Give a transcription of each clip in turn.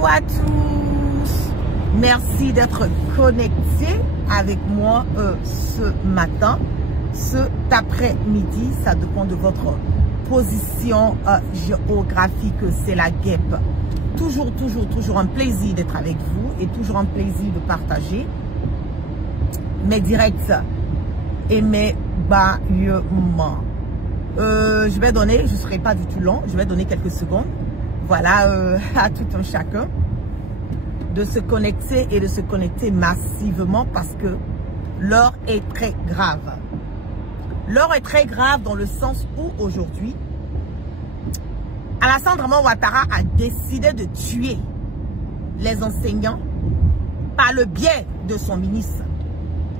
Coucou à tous. Merci d'être connectés avec moi ce matin, cet après-midi. Ça dépend de votre position géographique. C'est la guêpe. Toujours un plaisir d'être avec vous et toujours un plaisir de partager mes directs et mes bâillements. Je vais donner, je ne serai pas du tout long, je vais donner quelques secondes. Voilà, à tout un chacun de se connecter et de se connecter massivement parce que l'heure est très grave. L'heure est très grave dans le sens où aujourd'hui, Alassane Draman Ouattara a décidé de tuer les enseignants par le biais de son ministre,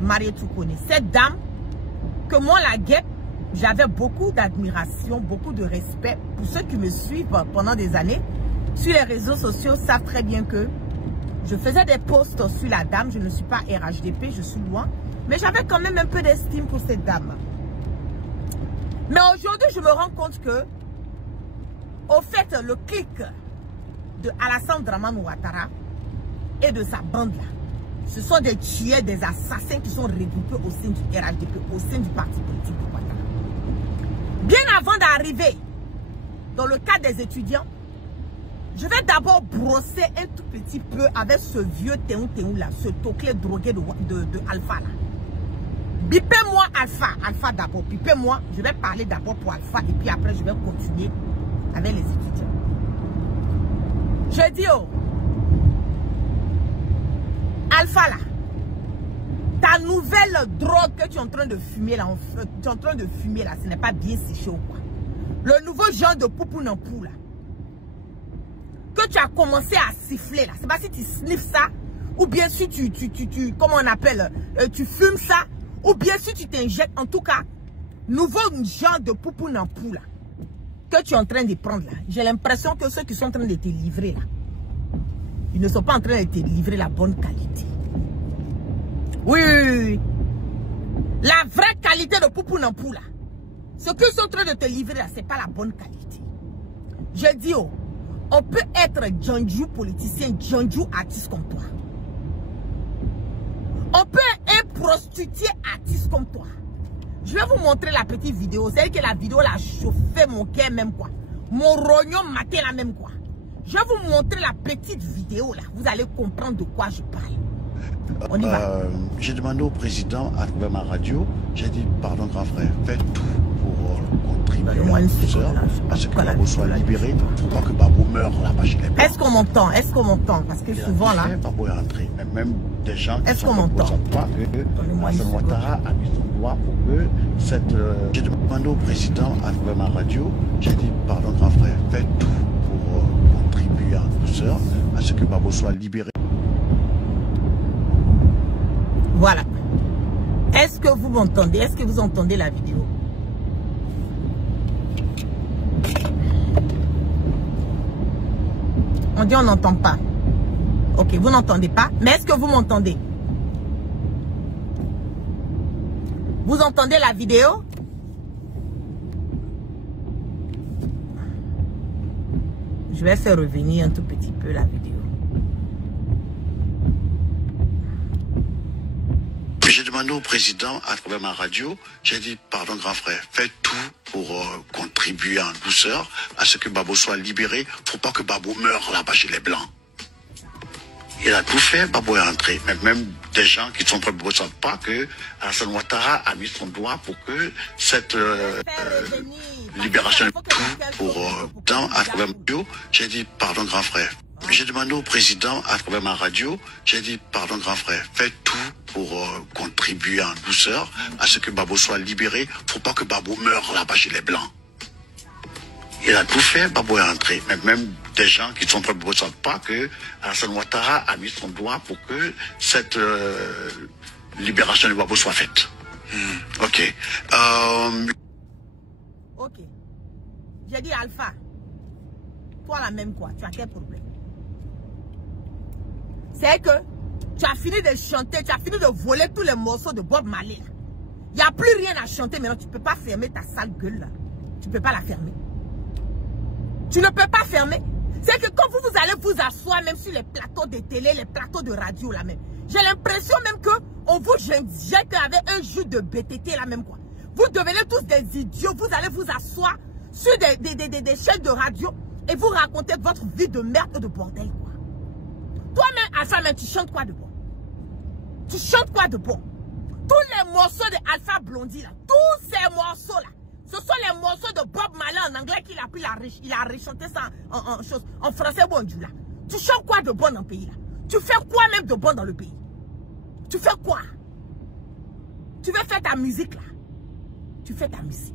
Mariétou Kone. Cette dame, que moi la guêpe, j'avais beaucoup d'admiration, beaucoup de respect. Pour ceux qui me suivent pendant des années, sur les réseaux sociaux, savent très bien que je faisais des posts sur la dame. Je ne suis pas RHDP, je suis loin. Mais j'avais quand même un peu d'estime pour cette dame. Mais aujourd'hui, je me rends compte que, au fait, le clic de Alassane Draman Ouattara et de sa bande-là, ce sont des tueurs, des assassins qui sont regroupés au sein du RHDP, au sein du parti politique de Ouattara. Bien avant d'arriver dans le cas des étudiants, je vais d'abord brosser un tout petit peu avec ce vieux Théou là, ce toclé drogué de Alpha là. Bipez-moi Alpha d'abord, bipez-moi, je vais parler d'abord pour Alpha et puis après je vais continuer avec les étudiants. Je dis Alpha là, ta nouvelle drogue que tu es en train de fumer là, ce n'est pas bien séché ou quoi. Le nouveau genre de poupou nampou là, que tu as commencé à siffler là, c'est pas si tu sniffes ça, ou bien si tu comment on appelle, tu fumes ça, ou bien si tu t'injectes, en tout cas, nouveau genre de poupou nampou là, que tu es en train de prendre là. J'ai l'impression que ceux qui sont en train de te livrer là, ils ne sont pas en train de te livrer la bonne qualité. Oui. La vraie qualité de poupou nampou là, ce qu'ils sont en train de te livrer là, c'est pas la bonne qualité. Je dis on peut être Djandjou politicien, Djandjou artiste comme toi. On peut être un prostitué artiste comme toi. Je vais vous montrer la petite vidéo. C'est que la vidéo l'a chauffé mon cœur même quoi. Mon rognon matin la même quoi. Je vais vous montrer la petite vidéo là. Vous allez comprendre de quoi je parle. On y va. J'ai demandé au président à travers ma radio. J'ai dit pardon grand frère, fais tout pour contribuer à ce que Babou soit libéré. Il ne faut pas que Babou meure là-bas chez les Blancs. Est-ce qu'on m'entend? Est-ce qu'on m'entend? Parce que souvent là. Babou est rentré. Même des gens qui est-ce qu'on m'entend? Alassane Ouattara a mis son doigt pour que cette. J'ai demandé au président à travers ma radio. J'ai dit pardon grand frère, fais tout pour contribuer en douceur à ce que Babou soit libéré. Voilà. Est-ce que vous m'entendez? Est-ce que vous entendez la vidéo? On dit on n'entend pas. Ok, vous n'entendez pas. Mais est-ce que vous m'entendez? Vous entendez la vidéo? Je vais faire revenir un tout petit peu la vidéo. J'ai demandé au président à travers ma radio, j'ai dit pardon grand frère, fais tout pour contribuer en douceur à ce que Babou soit libéré. Faut pas que Babou meure là-bas chez les Blancs. Il a tout fait, Babou est rentré. Même des gens qui sont prêts ne savent pas que Alassane Ouattara a mis son doigt pour que cette libération tout pour à travers ma radio, j'ai dit pardon grand frère. J'ai demandé au président à travers ma radio, j'ai dit pardon grand frère, fais tout pour contribuer en douceur à ce que Babou soit libéré. Faut pas que Babou meure là-bas chez les Blancs. Il a tout fait, Babou est rentré. Même des gens qui sont prêts ne savent pas que Alassane Ouattara a mis son doigt pour que cette libération de Babou soit faite. Ok. Ok. J'ai dit Alpha, toi la même quoi, tu as quel problème? C'est que tu as fini de chanter, tu as fini de voler tous les morceaux de Bob Marley. Il n'y a plus rien à chanter maintenant. Tu ne peux pas fermer ta sale gueule là. Tu ne peux pas la fermer. Tu ne peux pas fermer. C'est que quand vous allez vous asseoir même sur les plateaux de télé, les plateaux de radio là même, j'ai l'impression même que on vous jette avec un jus de BTT là même quoi. Vous devenez tous des idiots, vous allez vous asseoir sur des chaînes de radio et vous racontez votre vie de merde et de bordel quoi. Toi-même, Alpha, même, tu chantes quoi de bon? Tu chantes quoi de bon? Tous les morceaux de Alpha Blondy là, tous ces morceaux là, ce sont les morceaux de Bob Marley en anglais qu'il a pris, il a rechanté ça en français bon là. Tu chantes quoi de bon dans le pays là? Tu fais quoi même de bon dans le pays? Tu fais quoi? Tu veux faire ta musique là? Tu fais ta musique.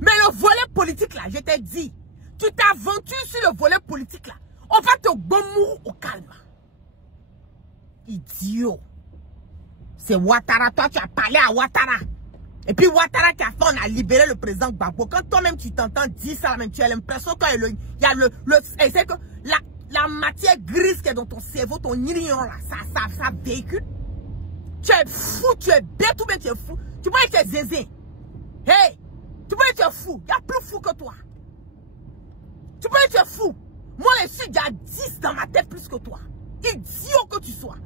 Mais le volet politique là, je t'ai dit, tu t'aventures sur le volet politique là, on va te gommer au calme. Idiot. C'est Ouattara, toi tu as parlé à Ouattara. Et puis Ouattara qui a fait, on a libéré le président Gbagbo. Quand toi-même tu t'entends dire ça, même, tu as l'impression qu'il y a c'est que la matière grise qui est dans ton cerveau, ton ignorant là, ça véhicule. Tu es fou, tu es bête ou bien tu es fou. Tu peux être zézé. Hey, tu peux être fou. Il y a plus fou que toi. Tu peux être fou. Moi, je suis déjà 10 dans ma tête plus que toi. Idiot que tu sois.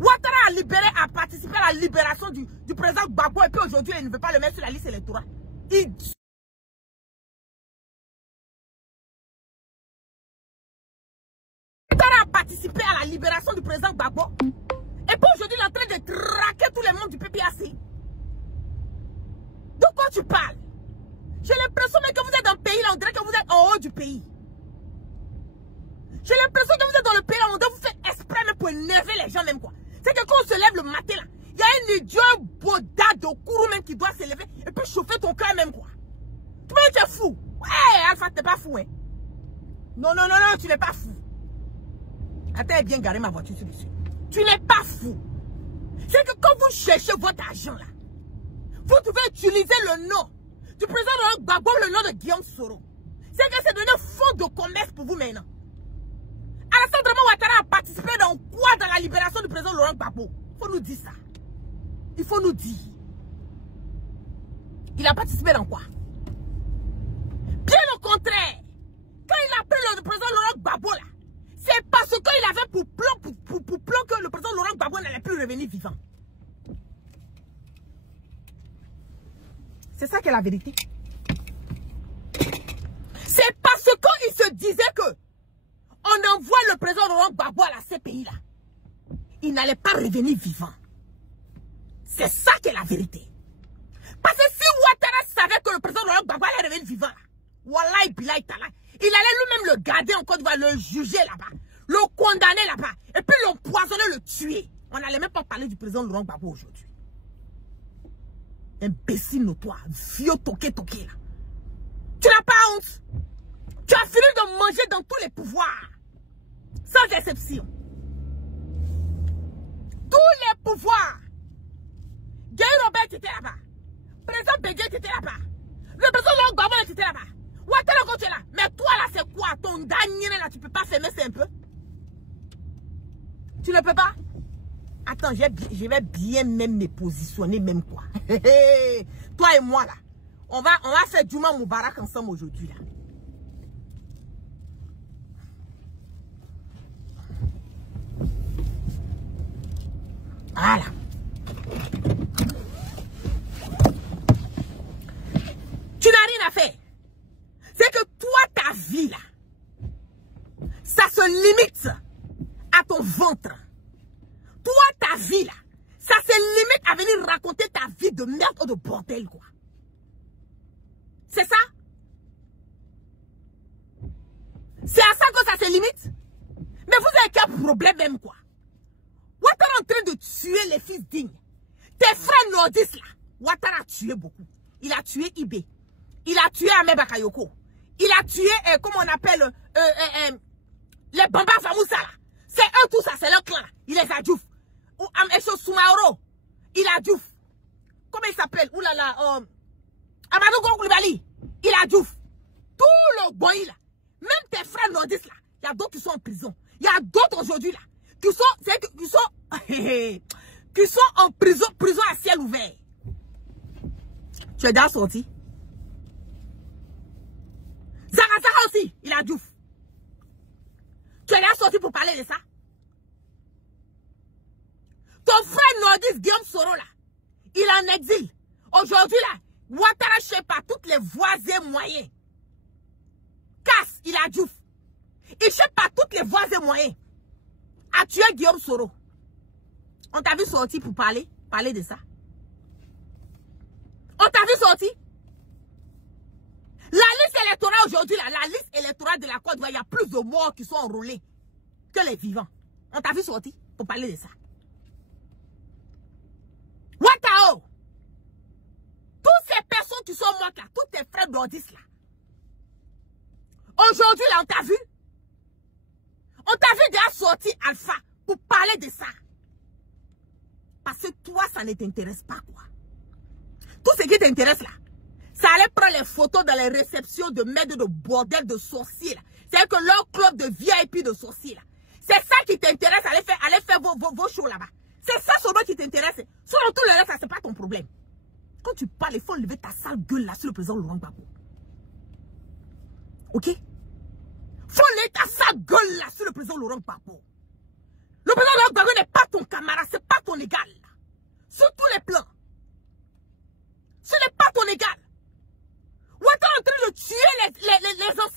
Ouattara a participé à la libération du président Gbagbo et puis aujourd'hui, il ne veut pas le mettre sur la liste électorale. Idiot. Ouattara a participé à la libération du président Gbagbo et puis aujourd'hui, il est en train de traquer tous les membres du PPAC. De quoi tu parles? J'ai l'impression que vous êtes dans le pays là, on dirait que vous êtes en haut du pays. J'ai l'impression que vous êtes dans le pays là, on doit vous faire exprès même pour énerver les gens même quoi. C'est que quand on se lève le matin là, il y a un idiot boda de Kourou même qui doit se lever et puis chauffer ton cœur même quoi. Tu peux être fou. Ouais, Alpha, t'es pas fou hein. Non, tu n'es pas fou. Attends, bien garer ma voiture sur dessus. Tu n'es pas fou. C'est que quand vous cherchez votre argent là, vous devez utiliser le nom du président Laurent Gbagbo, le nom de Guillaume Soro. C'est que c'est devenu fond de commerce pour vous maintenant. Alassane Draman Ouattara a participé dans quoi dans la libération du président Laurent Gbagbo? Il faut nous dire ça. Il faut nous dire. Il a participé dans quoi? Bien au contraire. Quand il a pris le président Laurent Gbagbo là, c'est parce qu'il avait pour plan que le président Laurent Gbagbo n'allait plus revenir vivant. C'est ça qui est la vérité. C'est parce qu'il se disait que on envoie le président Laurent Gbagbo à la CPI là. Il n'allait pas revenir vivant. C'est ça qui est la vérité. Parce que si Ouattara savait que le président Laurent Gbagbo allait revenir vivant là, Wallahi Bilahi Tala, il allait lui-même le garder en Côte d'Ivoire, le juger là-bas, le condamner là-bas, et puis l'empoisonner, le tuer. On n'allait même pas parler du président Laurent Gbagbo aujourd'hui. Imbécile notoire, vieux toqué là. Tu n'as pas honte? Tu as fini de manger dans tous les pouvoirs. Sans exception. Tous les pouvoirs. Guy Robert était là-bas. Président Bégué était là-bas. Le président Laurent Gbagbo était là-bas. Ouattara quand tu es là. Mais toi là c'est quoi? Ton dernier là tu peux pas fermer c'est un peu? Tu ne peux pas? Attends, je vais bien même me positionner même quoi. Toi et moi là. On va faire Juma Moubarak ensemble aujourd'hui là. Voilà. Tu n'as rien à faire. C'est que toi, ta vie là, ça se limite à ton ventre. Toi, ta vie là, ça se limite à venir raconter ta vie de merde ou de bordel quoi. C'est ça? C'est à ça que ça se limite? Mais vous avez quel problème même quoi? Ouattara est en train de tuer les fils dignes. Tes frères nordistes là, Ouattara a tué beaucoup. Il a tué Ibé. Il a tué Ahmed Bakayoko. Il a tué, comment on appelle, les Bamba Famoussa là. C'est eux tout ça, c'est leur clan là. Il les a djouf. Ou Amesho Soumaoro. Il a djouf. Comment il s'appelle? Oulala, Amadou Koulibaly. Il a djouf. Tout le boy là. Même tes frères nordistes là. Il y a d'autres qui sont en prison. Il y a d'autres aujourd'hui là. Qui sont en prison à ciel ouvert. Tu es déjà sorti? Zara aussi, il a djouf. Tu es là sorti pour parler de ça? Ton frère nordiste Guillaume Soro, là, il est en exil. Aujourd'hui, là, Ouattara cherche par toutes les voies et moyens. Casse, il a Diouf. Il cherche par toutes les voies et moyens à tuer Guillaume Soro. On t'a vu sortir pour parler de ça? On t'a vu sortir? La liste électorale aujourd'hui, la liste électorale de la Côte d'Ivoire, il y a plus de morts qui sont enrôlés que les vivants. On t'a vu sortir pour parler de ça? Ouattao! Toutes ces personnes qui sont mortes là, tous tes frères nordistes là. Aujourd'hui là, on t'a vu? On t'a vu déjà sortir Alpha pour parler de ça. Parce que toi, ça ne t'intéresse pas quoi. Tout ce qui t'intéresse là, ça allait prendre les photos dans les réceptions de maîtres de bordel de sorciers là. C'est que leur club de VIP de sorciers là. C'est ça qui t'intéresse, aller faire vos shows là-bas. C'est ça seulement qui t'intéresse. Sur tout le reste, ça c'est pas ton problème. Quand tu parles, il faut lever ta sale gueule là sur le président Laurent Gbagbo. Ok? Faut lever ta sale gueule là sur le président Laurent Gbagbo. Le président Laurent Gbagbo n'est pas ton camarade, c'est pas ton égal. Là. Sur tous les plans. Ce n'est pas ton égal. Ouattara est en train de tuer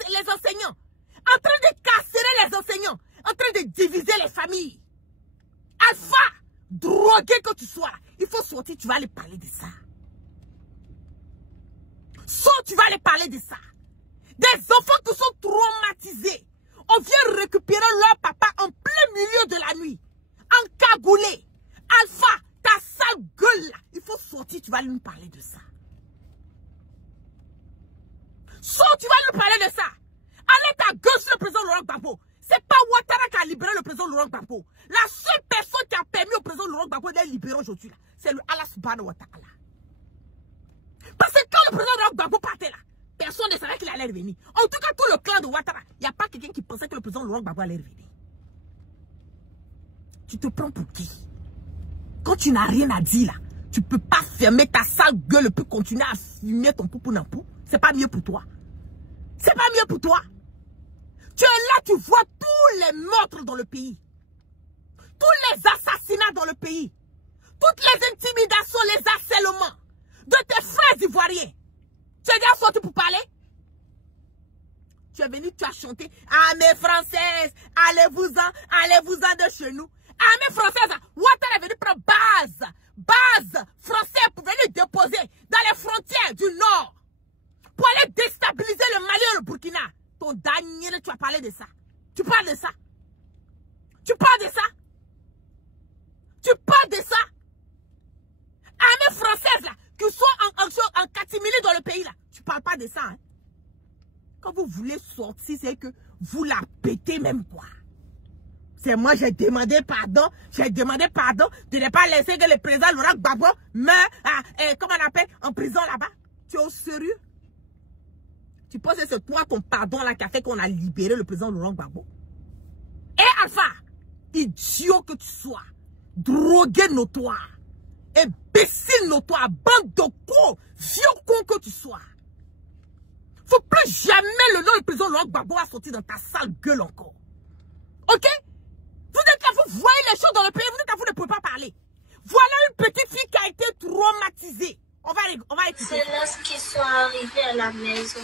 les enseignants. En train de carcérer les enseignants. En train de diviser les familles. Alpha, drogué que tu sois là, il faut sortir, tu vas aller parler de ça. Sors, tu vas aller parler de ça. Des enfants qui sont traumatisés. On vient récupérer leur papa en plein milieu de la nuit. Encagoulé. Alpha, ta sale gueule là. Il faut sortir, tu vas lui parler de ça. Sors, tu vas lui parler de ça. Allez ta gueule sur le président Laurent Gbagbo. C'est pas Ouattara qui a libéré le président Laurent Gbagbo. La seule personne qui a permis au président Laurent Gbagbo d'être libéré aujourd'hui, c'est le Allah subhanahu wa ta'ala. Parce que quand le président Laurent Gbagbo partait là, personne ne savait qu'il allait revenir. En tout cas, tout le clan de Ouattara, il n'y a pas quelqu'un qui pensait que le président Laurent Gbagbo allait revenir. Tu te prends pour qui? Quand tu n'as rien à dire là, tu ne peux pas fermer ta sale gueule et puis continuer à fumer ton poupou nampou. C'est pas mieux pour toi. C'est pas mieux pour toi. Tu es là, tu vois tous les meurtres dans le pays. Tous les assassinats dans le pays. Toutes les intimidations, les harcèlements de tes frères ivoiriens. Tu es déjà sorti pour parler? Tu es venu, tu as chanté. Ah, mes Françaises, allez-vous-en de chez nous. Ah, mes Françaises, Ouattara est venu prendre base française pour venir déposer dans les frontières du Nord. Pour aller déstabiliser le Mali et le Burkina. Ton dernier, tu as parlé de ça. Tu parles de ça. Tu parles de ça. Tu parles de ça. Armées françaises là, qui sont en catimini dans le pays là. Tu parles pas de ça. Hein? Quand vous voulez sortir, c'est que vous la pétez même quoi. C'est moi, j'ai demandé pardon. J'ai demandé pardon de ne pas laisser que le président Laurent Gbagbo meure, comment on appelle, en prison là-bas. Tu es au sérieux? Tu penses que c'est toi ton pardon là qui a fait qu'on a libéré le président Laurent Gbagbo? Et Alpha, idiot que tu sois, drogué notoire, imbécile notoire, bande de cons, vieux con que tu sois. Faut plus jamais le nom du président Laurent Gbagbo à sortir dans ta sale gueule encore. Ok? Vous êtes là, vous voyez les choses dans le pays, vous êtes là, vous ne pouvez pas parler. Voilà une petite fille qui a été traumatisée. On va écouter. C'est lorsqu'ils sont arrivés à la maison.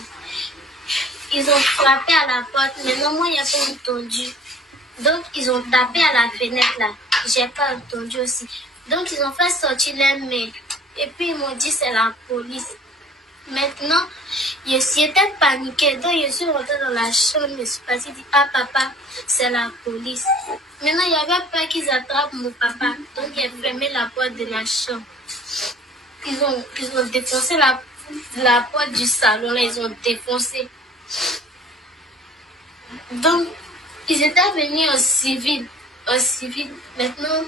Ils ont frappé à la porte, mais non, moi, il n'y a pas entendu. Donc, ils ont tapé à la fenêtre, là. J'ai pas entendu aussi. Donc, ils ont fait sortir les mains. Et puis, ils m'ont dit, c'est la police. Maintenant, j'étais paniquée. Donc, je suis rentrée dans la chambre. Je me suis passée, dit, ah, papa, c'est la police. Maintenant, il y avait peur qu'ils attrapent mon papa. Donc, j'ai fermé la porte de la chambre. Ils ont défoncé la porte du salon, là, ils ont défoncé. Donc, ils étaient venus en civil. Maintenant,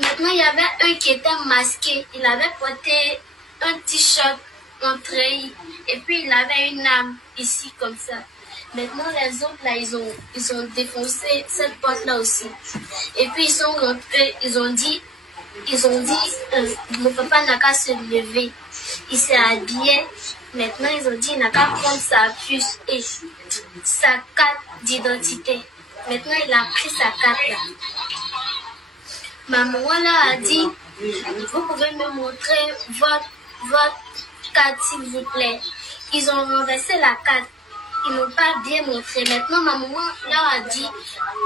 maintenant, il y avait un qui était masqué. Il avait porté un t-shirt en treillis. Et puis, il avait une arme ici, comme ça. Maintenant, les autres, là, ils ont défoncé cette porte-là aussi. Et puis, ils sont rentrés, ils ont dit, mon papa n'a qu'à se lever. Il s'est habillé. Maintenant, ils ont dit, il n'a qu'à prendre sa puce. Et sa carte d'identité. Maintenant, il a pris sa carte là. Ma maman là a dit, vous pouvez me montrer votre carte s'il vous plaît. Ils ont renversé la carte. Ils n'ont pas bien montré. Maintenant, ma maman leur a dit,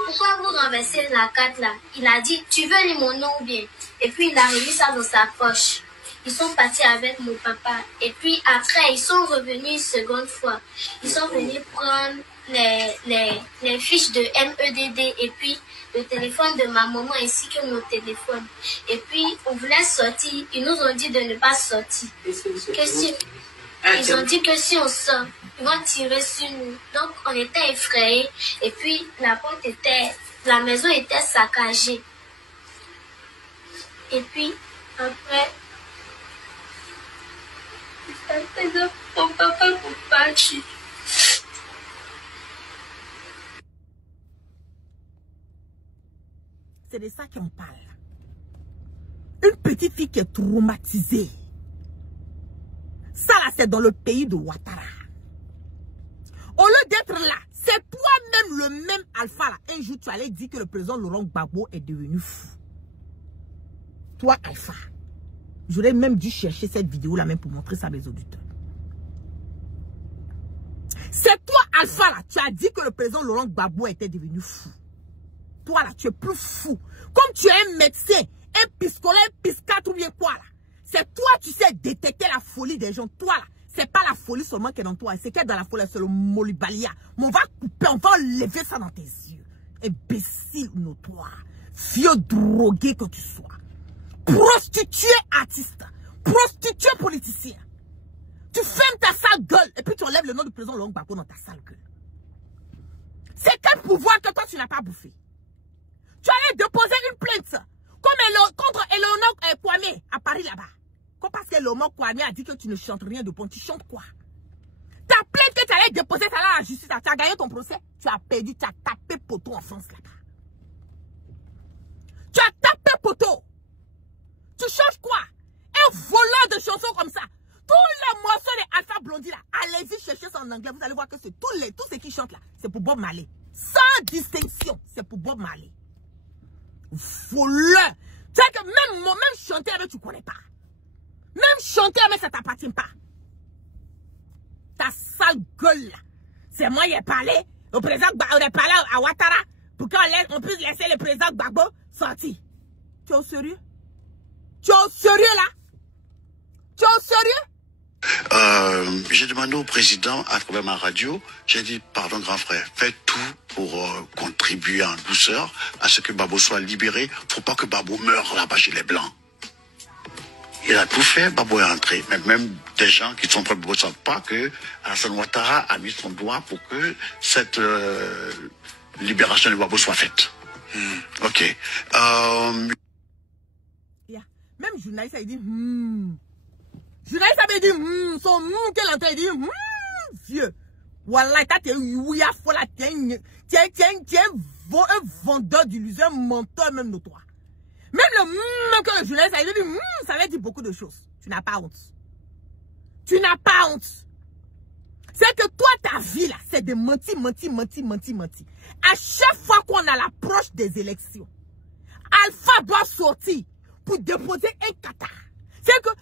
pourquoi vous renversez la carte là? Il a dit, tu veux lire mon nom ou bien? Et puis, il a remis ça dans sa poche. Ils sont partis avec mon papa. Et puis, après, ils sont revenus une seconde fois. Ils sont venus prendre les fiches de MEDD et puis le téléphone de ma maman ainsi que mon téléphone. Et puis, on voulait sortir. Ils nous ont dit de ne pas sortir. Ils ont dit que si on sort, ils vont tirer sur nous. Donc, on était effrayés. Et puis, la maison était saccagée. Et puis, après, mon papa m'a battu. C'est de ça qu'on parle. Une petite fille qui est traumatisée. Ça là, c'est dans le pays de Ouattara. Au lieu d'être là, c'est toi-même le même Alpha là. Un jour, tu allais dire que le président Laurent Gbagbo est devenu fou. Toi, Alpha. J'aurais même dû chercher cette vidéo là même pour montrer ça à mes auditeurs. C'est toi, Alpha là. Tu as dit que le président Laurent Gbagbo était devenu fou. Toi là, tu es plus fou. Comme tu es un médecin, un piscolet, un piscatre ou bien quoi là. C'est toi, tu sais détecter la folie des gens. Toi là, c'est pas la folie seulement qui est dans toi. C'est qu'il y a dans la folie, c'est le molibalia. Mais on va couper, on va enlever ça dans tes yeux. Imbécile notoire. Vieux drogué que tu sois. Prostitué artiste. Prostitué politicien. Tu fermes ta sale gueule et puis tu enlèves le nom du président Laurent Gbagbo dans ta sale gueule. C'est quel pouvoir que toi tu n'as pas bouffé? Tu allais déposer une plainte contre Eleonore Kwame à Paris là-bas. Parce qu'Eleonore Kwame a dit que tu ne chantes rien de bon. Tu chantes quoi? Ta plainte que tu allais déposer ça là à la justice, tu as gagné ton procès. Tu as perdu, tu as tapé poteau en France là-bas. Tu as tapé poteau. Tu changes quoi? Un voleur de chansons comme ça. Tous les morceaux de Alpha Blondy là, allez-y chercher ça en anglais. Vous allez voir que c'est tous ceux qui chantent là, c'est pour Bob Marley. Sans distinction, c'est pour Bob Marley. Voleur. Tu sais que même chanter avec tu ne connais pas. Même chanter avec ça ne t'appartient pas. Ta sale gueule là. C'est moi qui ai parlé. Au président, on a parlé à Ouattara pour qu'on puisse laisser le président Gbagbo sortir. Tu es au sérieux? Tu es au sérieux là? Tu es au sérieux? J'ai demandé au président à travers ma radio, j'ai dit, pardon grand frère, fais tout pour contribuer en douceur à ce que Gbagbo soit libéré. Faut pas que Gbagbo meure là-bas chez les Blancs. Il a tout fait, Gbagbo est rentré. Mais même des gens qui sont prêts ne savent pas que Alassane Ouattara a mis son doigt pour que cette libération de Gbagbo soit faite. Ok. Même journaliste a dit journaliste avait dit son qu'elle entend, il dit vieux. Wallah, t'es ouïa fola, t'es un vendeur d'illusions, un menteur même notoire. Même le que le journaliste a dit ça veut dire beaucoup de choses. Tu n'as pas honte. Tu n'as pas honte. C'est que toi, ta vie là, c'est de mentir. À chaque fois qu'on a l'approche des élections, Alpha doit sortir pour déposer un cathare. C'est comme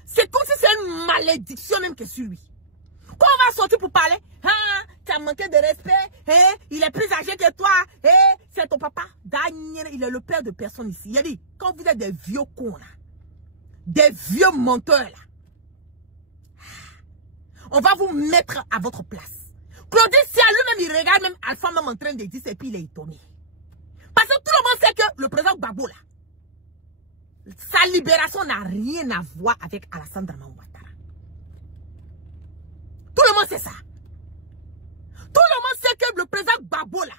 si c'est une malédiction même qui est sur lui. Quand on va sortir pour parler, tu as manqué de respect, il est plus âgé que toi, c'est ton papa. Daniel, il est le père de personne ici. Il a dit, quand vous êtes des vieux cons là, des vieux menteurs là, on va vous mettre à votre place. Claudie, si à lui-même, il regarde même Alpha même en train de dire, et puis il est étonné. Parce que tout le monde sait que le président Gbagbo là, sa libération n'a rien à voir avec Alassane Ouattara. Tout le monde sait ça. Tout le monde sait que le président Gbagbo là,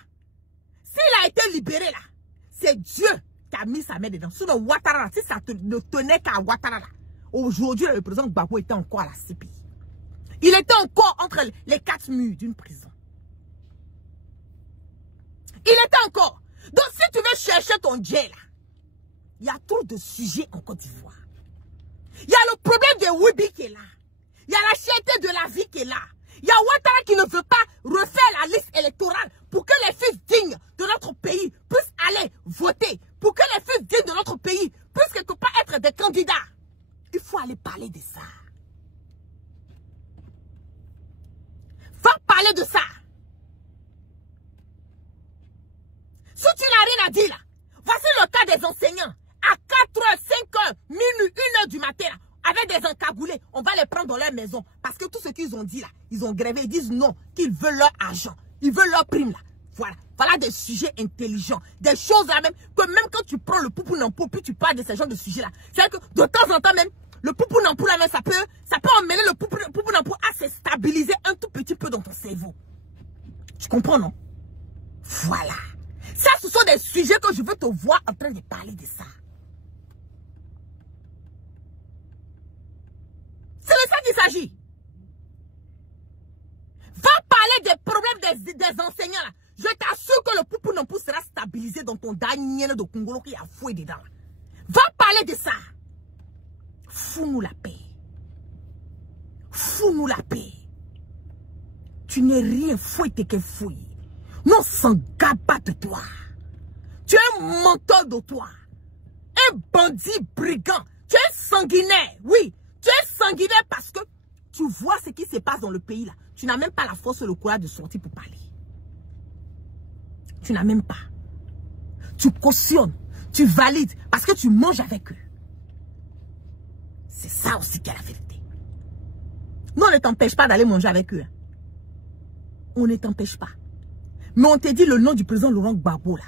s'il a été libéré là, c'est Dieu qui a mis sa main dedans. Sur le Ouattara, si ça ne tenait qu'à Ouattara là, aujourd'hui le président Gbagbo était encore à la CPI. Il était encore entre les quatre murs d'une prison. Il était encore. Donc si tu veux chercher ton Dieu là, il y a trop de sujets en Côte d'Ivoire. Il y a le problème de Wibi qui est là. Il y a la cherté de la vie qui est là. Il y a Ouattara qui ne veut pas refaire la liste électorale. parler de ça. Si tu n'as rien à dire là, voici le cas des enseignants. À 4h, 5h, minuit, 1h du matin, là, avec des encagoulés, on va les prendre dans leur maison. Parce que tout ce qu'ils ont dit là, ils ont grévé, ils disent non, qu'ils veulent leur argent. Ils veulent leur prime là. Voilà. Voilà des sujets intelligents. Des choses là même, que même quand tu prends le poupou n'empoule, puis tu parles de ce genre de sujets là. C'est-à-dire que de temps en temps même, le poupou n'empoule là même, ça peut emmener le poupou n'empoule à se stabiliser un tout petit peu dans ton cerveau. Tu comprends, non? Voilà. Ça, ce sont des sujets que je veux te voir en train de parler de ça. C'est de ça qu'il s'agit. Va parler des problèmes des enseignants là. Je t'assure que le poupou n'empoule sera stabilisé dans ton dernier de Congolo qui a foué dedans. Là. Va parler de ça. Fous-nous la paix. Fous-nous la paix. Tu n'es rien fouetté que fouille. Non, sans gabat de toi. Tu es un menteur de toi. Un bandit brigand. Tu es sanguinaire. Oui, tu es sanguinaire parce que tu vois ce qui se passe dans le pays là. Tu n'as même pas la force et le courage de sortir pour parler. Tu n'as même pas. Tu cautionnes. Tu valides parce que tu manges avec eux. C'est ça aussi qui est la vérité. Nous, on ne t'empêche pas d'aller manger avec eux. On ne t'empêche pas. Mais on te dit le nom du président Laurent Gbagbo là.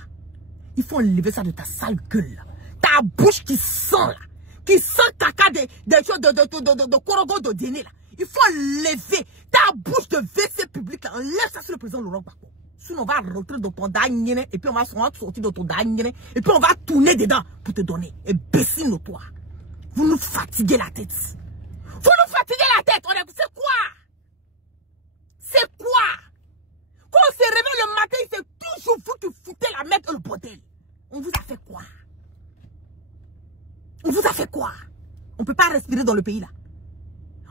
Il faut enlever ça de ta sale gueule là. Ta bouche qui sent là. Qui sent caca des choses de Korogo de Déné là. Il faut enlever ta bouche de WC public là. Enlève ça sur le président Laurent Gbagbo. Sinon on va rentrer dans ton dernier et puis on va sortir de ton dernier et puis on va tourner dedans pour te donner. Et baisser nos toits. Vous nous fatiguez la tête. Vous nous fatiguez la tête. C'est quoi? C'est quoi? Quand on se réveille le matin, c'est toujours vous qui foutez la merde et le bordel. On vous a fait quoi? On vous a fait quoi? On ne peut pas respirer dans le pays là.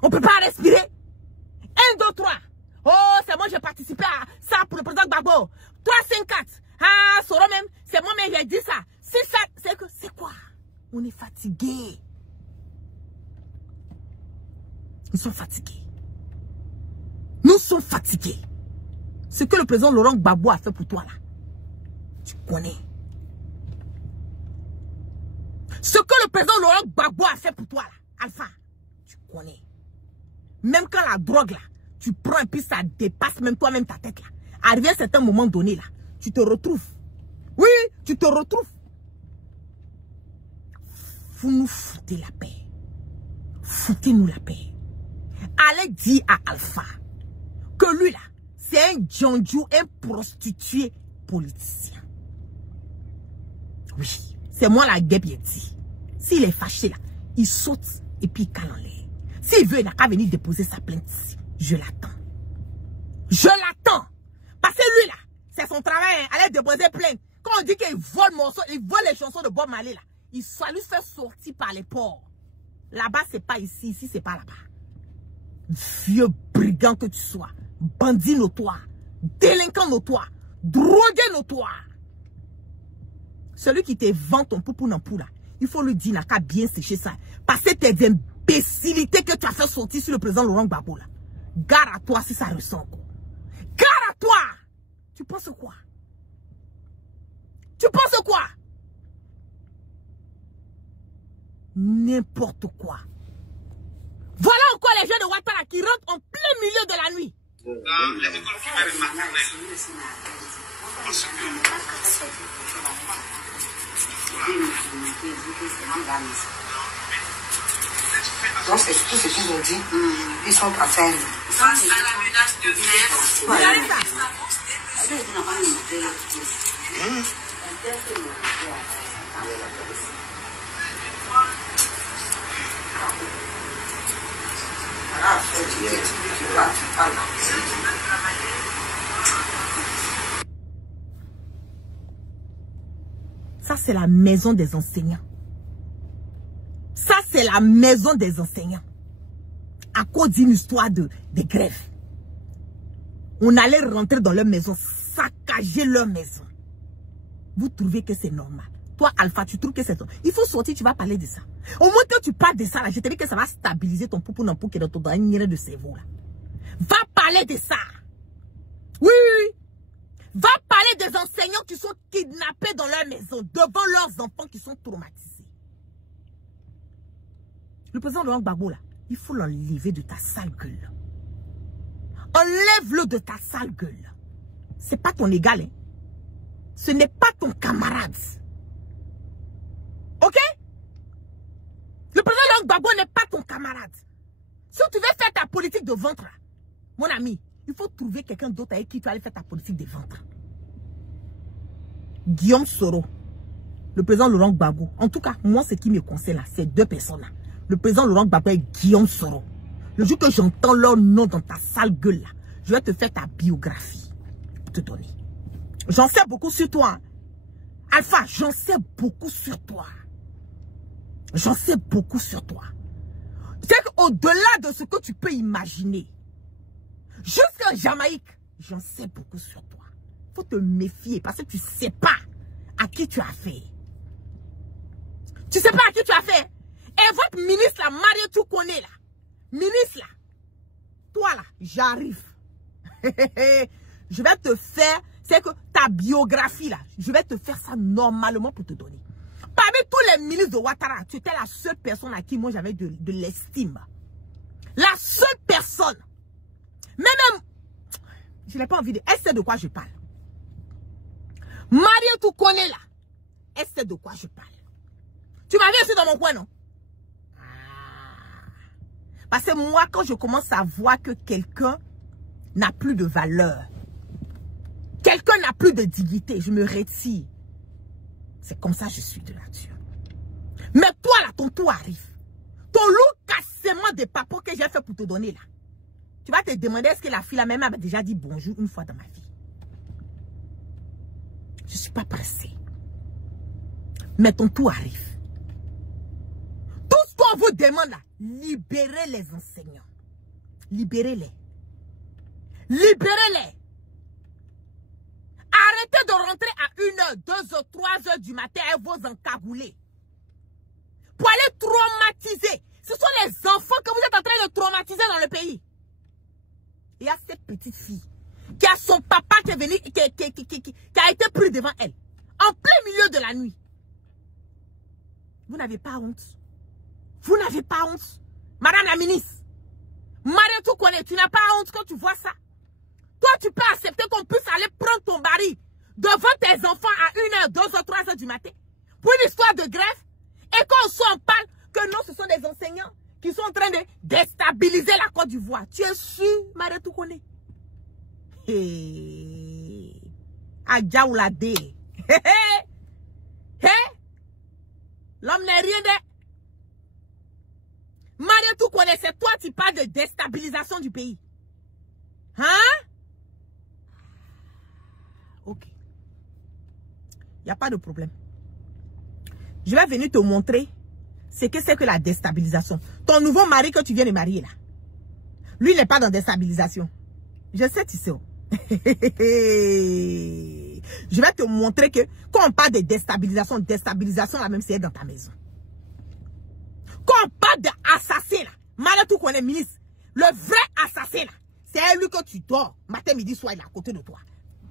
On ne peut pas respirer. 1, 2, 3. Oh, c'est moi j'ai participé à ça pour le président Gbagbo. 3, 5, 4. Ah, Soro même, c'est moi-même qui ai dit ça. 6, 7, c'est quoi? On est fatigué. Nous sommes fatigués. Nous sommes fatigués. Ce que le président Laurent Gbagbo a fait pour toi là, tu connais. Ce que le président Laurent Gbagbo a fait pour toi là, Alpha, tu connais. Même quand la drogue là, tu prends et puis ça dépasse même toi-même ta tête là. Arrivé à un certain moment donné là, tu te retrouves. Oui, tu te retrouves. Vous nous foutez la paix. Foutez-nous la paix. Allez dire à Alpha que lui là, c'est un djandjou, un prostitué politicien. Oui, c'est moi la guêpe dit. S'il est fâché là, il saute et puis il cale en l'air. S'il veut, il n'a qu'à venir déposer sa plainte ici. Je l'attends. Je l'attends. Parce que lui là, c'est son travail, aller déposer plainte. Quand on dit qu'il vole il vole les chansons de Bob Marley là, il soit lui faire sortir par les ports. Là-bas, c'est pas ici, ici, c'est pas là-bas. Vieux brigand que tu sois, bandit notoire, délinquant notoire, drogué notoire. Celui qui te vend ton poupou n'empoule là, il faut lui dire n'a qu'à bien sécher ça. Parce que tes imbécilités que tu as fait sortir sur le président Laurent Gbagbo là. Gare à toi si ça ressent. Gare à toi. Tu penses quoi? Tu penses quoi? N'importe quoi. Voilà encore les gens de Ouattara qui rentrent en plein milieu de la nuit. Donc c'est tout ce qu'ils ont dit. Ils sont à faire. Face à la menace de guerre. Regardez ça. Ça, c'est la maison des enseignants. Ça, c'est la maison des enseignants. À cause d'une histoire de grève. On allait rentrer dans leur maison, saccager leur maison. Vous trouvez que c'est normal? Toi, Alpha, tu trouves que c'est normal? Il faut sortir, tu vas parler de ça. Au moins que tu parles de ça, là, je te dis que ça va stabiliser ton poupou qui est dans ton dernier de cerveau. Là. Va parler de ça. Oui, oui, oui. Va parler des enseignants qui sont kidnappés dans leur maison, devant leurs enfants qui sont traumatisés. Le président Laurent Gbagbo, là, il faut l'enlever de ta sale gueule. Enlève-le de ta sale gueule. C'est pas ton égal, hein. Ce n'est pas ton camarade. Ok? Le président Laurent Gbagbo n'est pas ton camarade. Si tu veux faire ta politique de ventre, là, mon ami, il faut trouver quelqu'un d'autre avec qui tu vas aller faire ta politique de ventre. Guillaume Soro, le président Laurent Gbagbo. En tout cas, moi, ce qui me concerne là, c'est deux personnes-là. Le président Laurent Gbagbo et Guillaume Soro. Le jour que j'entends leur nom dans ta sale gueule là, je vais te faire ta biographie pour te donner. J'en sais beaucoup sur toi. Hein. Alpha, j'en sais beaucoup sur toi. J'en sais beaucoup sur toi. C'est qu'au-delà de ce que tu peux imaginer, jusqu'en Jamaïque, j'en sais beaucoup sur toi. Il faut te méfier parce que tu ne sais pas à qui tu as fait. Tu ne sais pas à qui tu as fait. Et votre ministre là, Marietou Koné là, ministre là, toi là, j'arrive. Je vais te faire, c'est que ta biographie là, je vais te faire ça normalement pour te donner. Parmi tous les ministres de Ouattara, tu étais la seule personne à qui moi j'avais de l'estime. La seule personne. Mais même, je n'ai pas envie de... Elle sait de quoi je parle. Marietou Koné là, elle sait de quoi je parle. Tu m'as vu aussi dans mon coin, non? Parce que moi, quand je commence à voir que quelqu'un n'a plus de valeur, quelqu'un n'a plus de dignité, je me retire. C'est comme ça que je suis de nature. Mais toi là, ton tour arrive. Ton lourd cassement de papo que j'ai fait pour te donner là. Tu vas te demander est-ce que la fille là même avait déjà dit bonjour une fois dans ma vie. Je ne suis pas pressée. Mais ton tour arrive. Tout ce qu'on vous demande là, libérez les enseignants. Libérez-les. Libérez-les. Arrêtez de rentrer à 1h, 2h, 3h du matin et vos encagoulés. Pour aller traumatiser. Ce sont les enfants que vous êtes en train de traumatiser dans le pays. Il y a cette petite fille qui a son papa qui est venu, qui a été pris devant elle. En plein milieu de la nuit. Vous n'avez pas honte. Vous n'avez pas honte. Madame la ministre. Marietou Koné, tu n'as pas honte quand tu vois ça. Toi, tu peux accepter qu'on puisse aller prendre ton baril devant tes enfants à 1h, 2h, 3h du matin pour une histoire de grève et qu'on parle que non, ce sont des enseignants qui sont en train de déstabiliser la Côte d'Ivoire. Tu es sûr, Marietou Koné? Adjaoulade. L'homme n'est rien de... Marietou Koné, c'est toi qui parles de déstabilisation du pays. Hein? Ok. Il n'y a pas de problème. Je vais venir te montrer ce que c'est que la déstabilisation. Ton nouveau mari que tu viens de marier là, lui n'est pas dans déstabilisation. Je sais, tu sais. Je vais te montrer que quand on parle de déstabilisation, la même c'est dans ta maison. Quand on parle d'assassin là, Marietou Koné, ministre, le vrai assassin là, c'est lui que tu dors, matin, midi, soir, il est à côté de toi.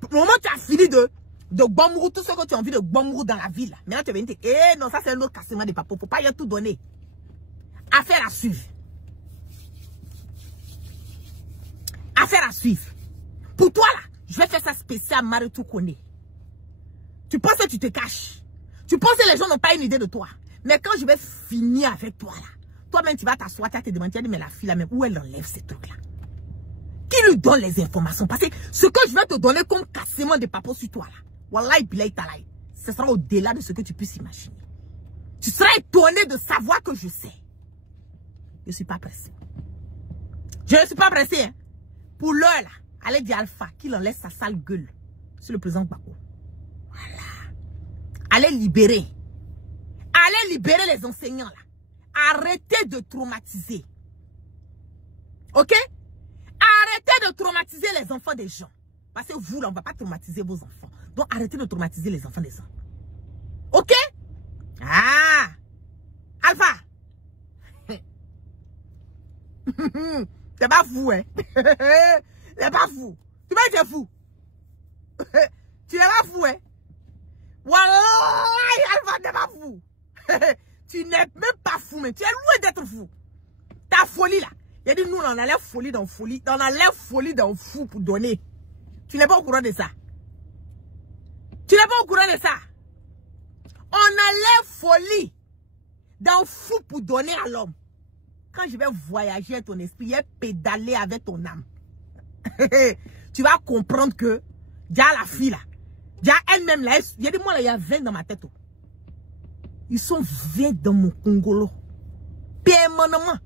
Au moment où tu as fini de Gbambourou, tout ce que tu as envie de Gbambourou dans la ville. Maintenant, tu vas dire, eh non, ça c'est un autre cassement de papo. Faut pas y tout donner. Affaire à suivre. Affaire à suivre. Pour toi là, je vais faire ça spécial Marietou Koné. Tu penses que tu te caches. Tu penses que les gens n'ont pas une idée de toi. Mais quand je vais finir avec toi là, toi-même tu vas t'asseoir, tu vas te demander, mais la fille là même, où elle enlève ces trucs là? Qui lui donne les informations? Parce que ce que je vais te donner comme cassement de papo sur toi là, wallahi billahi talaï, ce sera au-delà de ce que tu puisses imaginer. Tu seras étonné de savoir que je sais. Je ne suis pas pressé. Je ne suis pas pressé. Hein. Pour l'heure là, allez dire Alpha qu'il enlève sa sale gueule sur le président Gbagbo. Voilà. Allez libérer. Allez libérer les enseignants là. Arrêtez de traumatiser. Ok? Arrêtez de traumatiser les enfants des gens. Parce que vous, là, on ne va pas traumatiser vos enfants. Donc, arrêtez de traumatiser les enfants des gens. Ok? Ah! Alpha! C'est pas fou, hein? C'est pas fou. Tu vas être fou. Tu n'es pas fou, hein? Wallahi, Alpha n'est pas fou. Tu n'es même pas fou, mais tu es loin d'être fou. Ta folie là. Il a dit, nous, on a l'air folie dans folie. On a l'air folie dans fou pour donner. Tu n'es pas au courant de ça. Tu n'es pas au courant de ça. On a l'air folie dans fou pour donner à l'homme. Quand je vais voyager avec ton esprit, et pédaler avec ton âme, tu vas comprendre que, déjà la fille là, déjà elle-même là, il y a des mois là, il y a 20 dans ma tête. Ils sont 20 dans mon Congolo. Permanemment.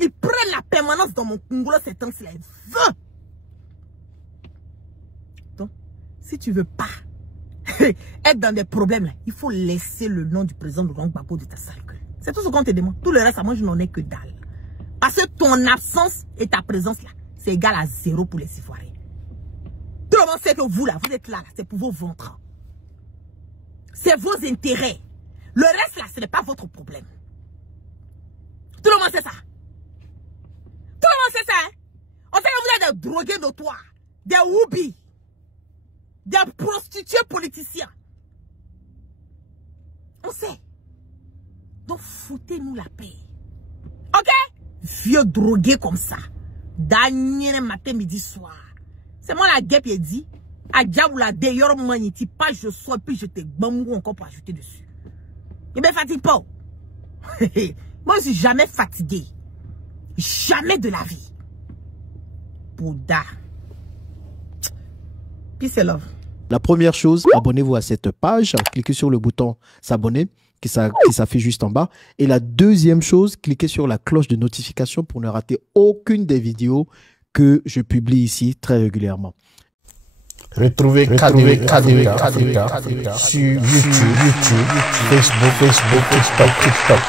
Ils prennent la permanence dans mon Congolo ces temps-ci là. 20. Donc, si tu veux pas être dans des problèmes là, il faut laisser le nom du président Laurent Gbagbo de ta sale gueule. C'est tout ce qu'on te demande. Tout le reste, moi, je n'en ai que dalle. Parce que ton absence et ta présence là, c'est égal à 0 pour les Ivoiriens. Tout le monde sait que vous là, vous êtes là, c'est pour vos ventres. C'est vos intérêts. Le reste là, ce n'est pas votre problème. Tout le monde sait ça. Tout le monde sait ça. Hein? On sait que vous êtes des drogués notoires, des whoopis, des prostituées politiciens. On sait. Donc foutez-nous la paix. Ok? Vieux drogué comme ça. Dernier matin, midi, soir. C'est moi la guêpe, il dit. A diable la d'ailleurs, magneti, pas je sois, puis je te bambou encore pour ajouter dessus. Il me fatigue pas. Moi, je suis jamais fatigué. Jamais de la vie. Bouddha. Peace and love. La première chose, abonnez-vous à cette page. Cliquez sur le bouton s'abonner qui s'affiche juste en bas. Et la deuxième chose, cliquez sur la cloche de notification pour ne rater aucune des vidéos que je publie ici très régulièrement. Retrouvez KDV Africa sur YouTube, Facebook, TikTok.